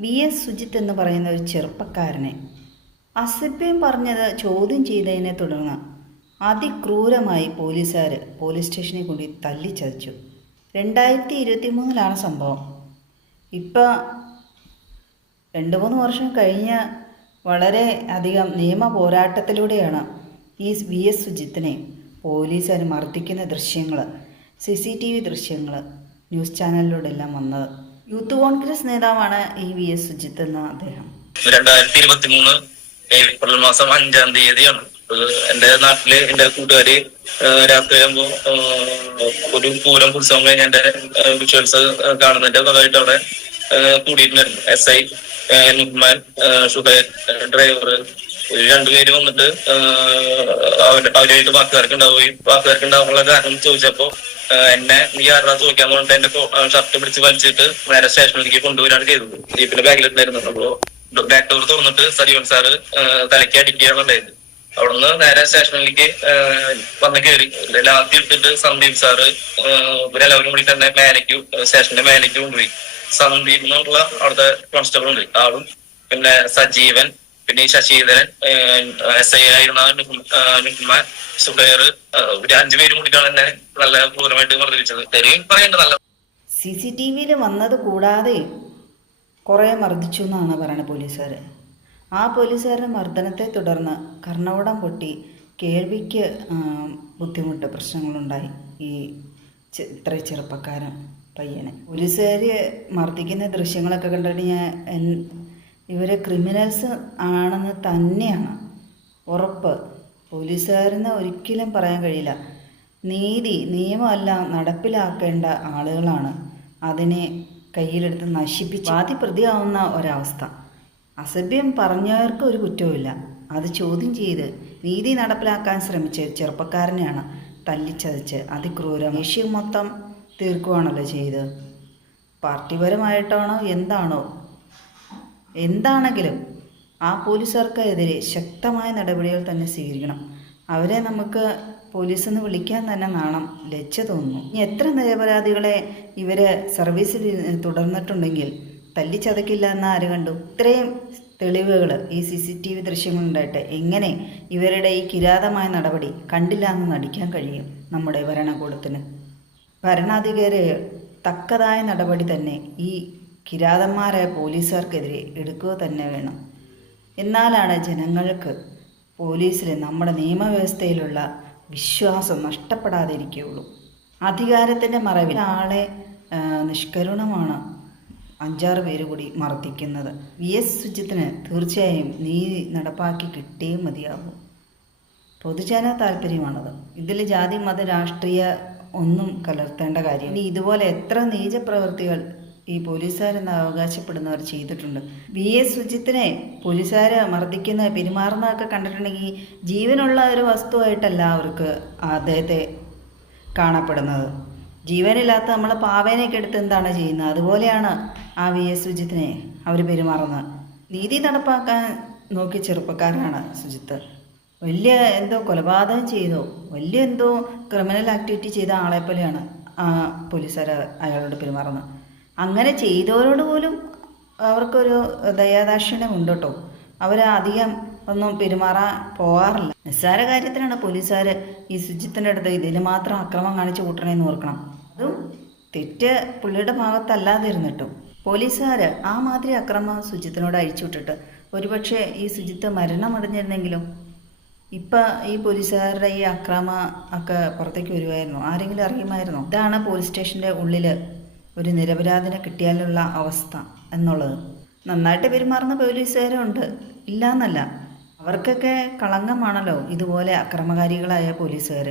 V S Sujith എന്ന് പറയുന്ന ഒരു ചെറുപ്പക്കാരനെ. അസഭ്യം പറഞ്ഞത് ചോദ്യം ചെയ്തതിനെ തുടർന്ന് അതിക്രൂരമായി പോലീസുകാർ പോലീസ് സ്റ്റേഷനിൽ കൂടി തല്ലിച്ചതച്ചു. രണ്ടായിരത്തി ഇരുപത്തി മൂന്നിലാണ് സംഭവം. ഇപ്പം രണ്ട് മൂന്ന് വർഷം കഴിഞ്ഞ് വളരെ അധികം നിയമ പോരാട്ടത്തിലൂടെയാണ് ഈ വി എസ് സുജിത്തിനെ പോലീസുകാർ മർദ്ദിക്കുന്ന ദൃശ്യങ്ങൾ സി സി ടി വി ദൃശ്യങ്ങൾ ന്യൂസ് ചാനലിലൂടെ എല്ലാം വന്നത്. യൂത്ത് കോൺഗ്രസ് നേതാവാണ് ഈ വി എസ് സുജിത്ത് എന്ന അദ്ദേഹം. രണ്ടായിരത്തി ഇരുപത്തി മൂന്ന് ഏപ്രിൽ മാസം അഞ്ചാം തീയതിയാണ്. എന്റെ നാട്ടിൽ എന്റെ കൂട്ടുകാര് രാത്രി ആകുമ്പോ ഒരു പൂരം ഉത്സവം കഴിഞ്ഞ എന്റെ വിഷ്വൽസ് കാണുന്നതിന്റെ ഭാഗമായിട്ട് അവിടെ കൂടിയിട്ടുണ്ടായിരുന്നു. S I Nuhman Shuhair driver രണ്ടുപേര് വന്നിട്ട് അവരുമായിട്ട് വാക്കുകാർക്ക് ഉണ്ടാവുകയും വാക്കുകാർക്ക് ഉണ്ടാവാനുള്ള കാരണം ചോദിച്ചപ്പോ എന്നെ നീ ആരാ ചോദിക്കാൻ പറഞ്ഞിട്ട് എന്റെ ഷർട്ട് പിടിച്ച് വലിച്ചിട്ട് നേരെ സ്റ്റേഷനിലേക്ക് കൊണ്ടുവരാണ് ചെയ്തത്. ജീപ്പിന്റെ ബാഗിലുണ്ടായിരുന്നു അപ്പോ ബാക്ക് ഡോർ തുറന്നിട്ട് സജീവൻ സാറ് തലയ്ക്ക് അടിക്കുകയാണ് ഉണ്ടായത് അവിടുന്ന് നേരെ സ്റ്റേഷനിലേക്ക് വന്ന് കയറി ലാത്തി എടുത്തിട്ട് സന്ദീപ് സാറ് ഇവരെല്ലാവരും കൂടി തന്നെ മേലേക്ക് സ്റ്റേഷന്റെ മേലേക്ക് കൊണ്ടുപോയി. സന്ദീപ് എന്നുള്ള അവിടുത്തെ കോൺസ്റ്റബിൾ ഉണ്ട്. ആളും പിന്നെ സജീവൻ പിന്നെ ഈ ശശീധരൻ എസ് ഐ ആയിരുന്ന നുഹ്മാൻ സുബൈർ ഒരു അഞ്ചു പേരും കൂടിയിട്ടാണ് എന്നെ നല്ല ക്രൂരമായിട്ട് മർദ്ദിച്ചത് തെരുവിൽ പറയേണ്ടത് നല്ല സി സി ടി വിയിൽ വന്നത് കൂടാതെ കുറേ മർദ്ദിച്ചു എന്നാണ് പറയുന്നത് പോലീസുകാർ. ആ പോലീസുകാരുടെ മർദ്ദനത്തെ തുടർന്ന് കർണവടം പൊട്ടി കേൾവിക്ക് ബുദ്ധിമുട്ട് പ്രശ്നങ്ങളുണ്ടായി ഈ ഇത്ര ചെറുപ്പക്കാരൻ പയ്യനെ. പോലീസുകാർ മർദ്ദിക്കുന്ന ദൃശ്യങ്ങളൊക്കെ കണ്ടിട്ട് ഞാൻ ഇവരെ ക്രിമിനൽസ് ആണെന്ന് തന്നെയാണ്. ഉറപ്പ്. പോലീസുകാരെന്ന് ഒരിക്കലും പറയാൻ കഴിയില്ല. നീതി നിയമമെല്ലാം നടപ്പിലാക്കേണ്ട ആളുകളാണ്. അതിനെ കയ്യിലെടുത്ത് നശിപ്പിച്ച് ആദ്യ പ്രതിയാവുന്ന ഒരവസ്ഥ. അസഭ്യം പറഞ്ഞവർക്ക് ഒരു കുറ്റവുമില്ല. അത് ചോദ്യം ചെയ്ത് നീതി നടപ്പിലാക്കാൻ ശ്രമിച്ച് ചെറുപ്പക്കാരനെയാണ് തല്ലിച്ചതച്ച് അതിക്രൂരം ഏഷ്യം മൊത്തം തീർക്കുകയാണല്ലോ ചെയ്ത് പാർട്ടിപരമായിട്ടാണോ? എന്താണോ? എന്താണെങ്കിലും ആ പോലീസുകാർക്കെതിരെ ശക്തമായ നടപടികൾ തന്നെ സ്വീകരിക്കണം. അവരെ നമുക്ക് പോലീസെന്ന് വിളിക്കാൻ തന്നെ നാണം. ലജ്ജ തോന്നുന്നു. ഇനി എത്ര നിരപരാധികളെ ഇവർ സർവീസിൽ തുടർന്നിട്ടുണ്ടെങ്കിൽ തല്ലിച്ചതക്കില്ല എന്ന് ആര് കണ്ടു? ഇത്രയും തെളിവുകൾ ഈ സി സി ടി വി ദൃശ്യങ്ങളുണ്ടായിട്ട് എങ്ങനെ ഇവരുടെ ഈ കിരാതമായ നടപടി കണ്ടില്ല എന്ന് നടിക്കാൻ കഴിയും നമ്മുടെ ഭരണകൂടത്തിന്? ഭരണാധികാരി തക്കതായ നടപടി തന്നെ ഈ കിരാതന്മാരായ പോലീസുകാർക്കെതിരെ എടുക്കുക തന്നെ വേണം. എന്നാലാണ് ജനങ്ങൾക്ക് പോലീസിൽ നമ്മുടെ നിയമവ്യവസ്ഥയിലുള്ള വിശ്വാസം നഷ്ടപ്പെടാതിരിക്കുകയുള്ളൂ. അധികാരത്തിന്റെ മറവിൽ ആളെ നിഷ്കരുണമാണ് അഞ്ചാറ് പേര് കൂടി മർദ്ദിക്കുന്നത്. വി. എസ്. സുജിത്തിന് തീർച്ചയായും നീതി നടപ്പാക്കി കിട്ടിയേ മതിയാകും പൊതുജന താല്പര്യമാണത്. ഇതിൽ ജാതി മത രാഷ്ട്രീയ ഒന്നും കലർത്തേണ്ട കാര്യം ഇനി ഇതുപോലെ എത്ര നീച പ്രവൃത്തികൾ ഈ പോലീസുകാരെന്ന് അവകാശപ്പെടുന്നവർ ചെയ്തിട്ടുണ്ട്. വി. എസ്. സുജിത്തിനെ പോലീസുകാർ മർദ്ദിക്കുന്ന പെരുമാറുന്നതൊക്കെ കണ്ടിട്ടുണ്ടെങ്കിൽ ജീവനുള്ള ഒരു വസ്തുവായിട്ടല്ല അവർക്ക് അദ്ദേഹത്തെ കാണപ്പെടുന്നത്. ജീവനില്ലാത്ത നമ്മൾ പാവേനെയൊക്കെ എടുത്ത് എന്താണ് ചെയ്യുന്നത്? അതുപോലെയാണ് ആ വി. എസ്. സുജിത്തിനെ അവർ പെരുമാറുന്നത്. നീതി നടപ്പാക്കാൻ നോക്കി ചെറുപ്പക്കാരനാണ് സുജിത്ത്. വലിയ എന്തോ കൊലപാതകം ചെയ്തോ വലിയ എന്തോ ക്രിമിനൽ ആക്ടിവിറ്റി ചെയ്ത ആളെ പോലെയാണ് ആ പോലീസുകാർ അയാളോട് പെരുമാറുന്നത്. അങ്ങനെ ചെയ്തവരോട് പോലും അവർക്കൊരു ദയാദാക്ഷിണ്യം ഉണ്ട് കേട്ടോ അവർ അധികം ഒന്നും പെരുമാറാൻ പോകാറില്ല. നിസ്സാര കാര്യത്തിനാണ് പോലീസുകാർ ഈ ശുചിത്വന്റെ അടുത്ത് ഇതിൽ മാത്രം അക്രമം കാണിച്ച് കൂട്ടണേന്ന് ഓർക്കണം. അതും തെറ്റ് പുള്ളിയുടെ ഭാഗത്തല്ലാതിരുന്നിട്ടും. പോലീസുകാർ ആ മാതിരി അക്രമം ശുചിത്വനോട് അഴിച്ചുവിട്ടിട്ട് ഒരുപക്ഷെ ഈ ശുചിത്വ മരണമടഞ്ഞിരുന്നെങ്കിലും ഇപ്പം ഈ പോലീസുകാരുടെ ഈ അക്രമ ഒക്കെ പുറത്തേക്ക് വരുമായിരുന്നു ആരെങ്കിലും അറിയുമായിരുന്നു? ഇതാണ് പോലീസ് സ്റ്റേഷന്റെ ഉള്ളിൽ ഒരു നിരപരാധിനെ കിട്ടിയാലുള്ള അവസ്ഥ എന്നുള്ളത്. നന്നായിട്ട് പെരുമാറുന്ന പോലീസുകാരുണ്ട്. ഇല്ല എന്നല്ല അവർക്കൊക്കെ കളങ്കമാണല്ലോ ഇതുപോലെ അക്രമകാരികളായ പോലീസുകാർ